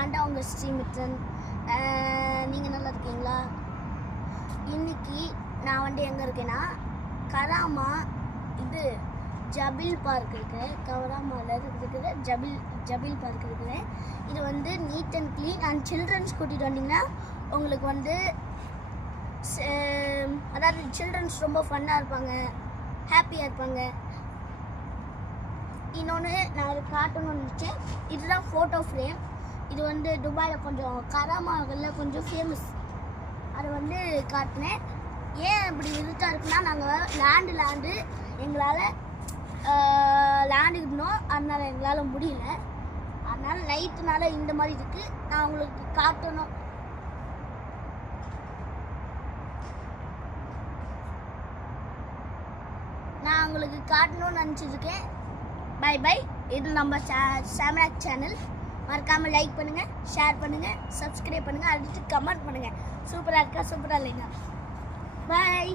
நான் தான் உங்கள் ஸ்ரீமித்ரன். நீங்கள் நல்லா இருக்கீங்களா? இன்னைக்கு நான் வந்து எங்கே இருக்கேன்னா கராமா இது ஜபில் பார்க் இருக்கு. கராமாவில் இருக்கிற ஜபில் பார்க் இருக்குது. இது வந்து neat and clean and childrens கூட்டிகிட்டு வந்தீங்கன்னா உங்களுக்கு வந்து அதாவது சில்ட்ரன்ஸ் ரொம்ப ஃபன்னாக இருப்பாங்க, ஹாப்பியாக இருப்பாங்க. இன்னொன்று நான் ஒரு காட்டணும்னு நினச்சேன். இதுதான் ஃபோட்டோ ஃப்ரேம். இது வந்து துபாயில் கொஞ்சம் கராமாவில் கொஞ்சம் ஃபேமஸ். அதை வந்து காட்டினேன். ஏன் இப்படி இருட்டாக இருக்குன்னா நாங்கள் லேண்டு எங்களால் லேண்டுக்கு இருந்தோம், அதனால் எங்களால் முடியல. அதனால் லைட்டுனால இந்த மாதிரி இருக்குது. நான் உங்களுக்கு காட்டணும். நான் உங்களுக்கு காட்டணும்னு நினச்சிருக்கேன். Bye bye. இது நம்ம சாம்ராக் சேனல். மறக்காமல் லைக் பண்ணுங்கள், ஷேர் பண்ணுங்கள், சப்ஸ்கிரைப் பண்ணுங்கள், அடுத்து கமெண்ட் பண்ணுங்கள். சூப்பராக இருக்கா, சூப்பராக இல்லைங்க. பாய்.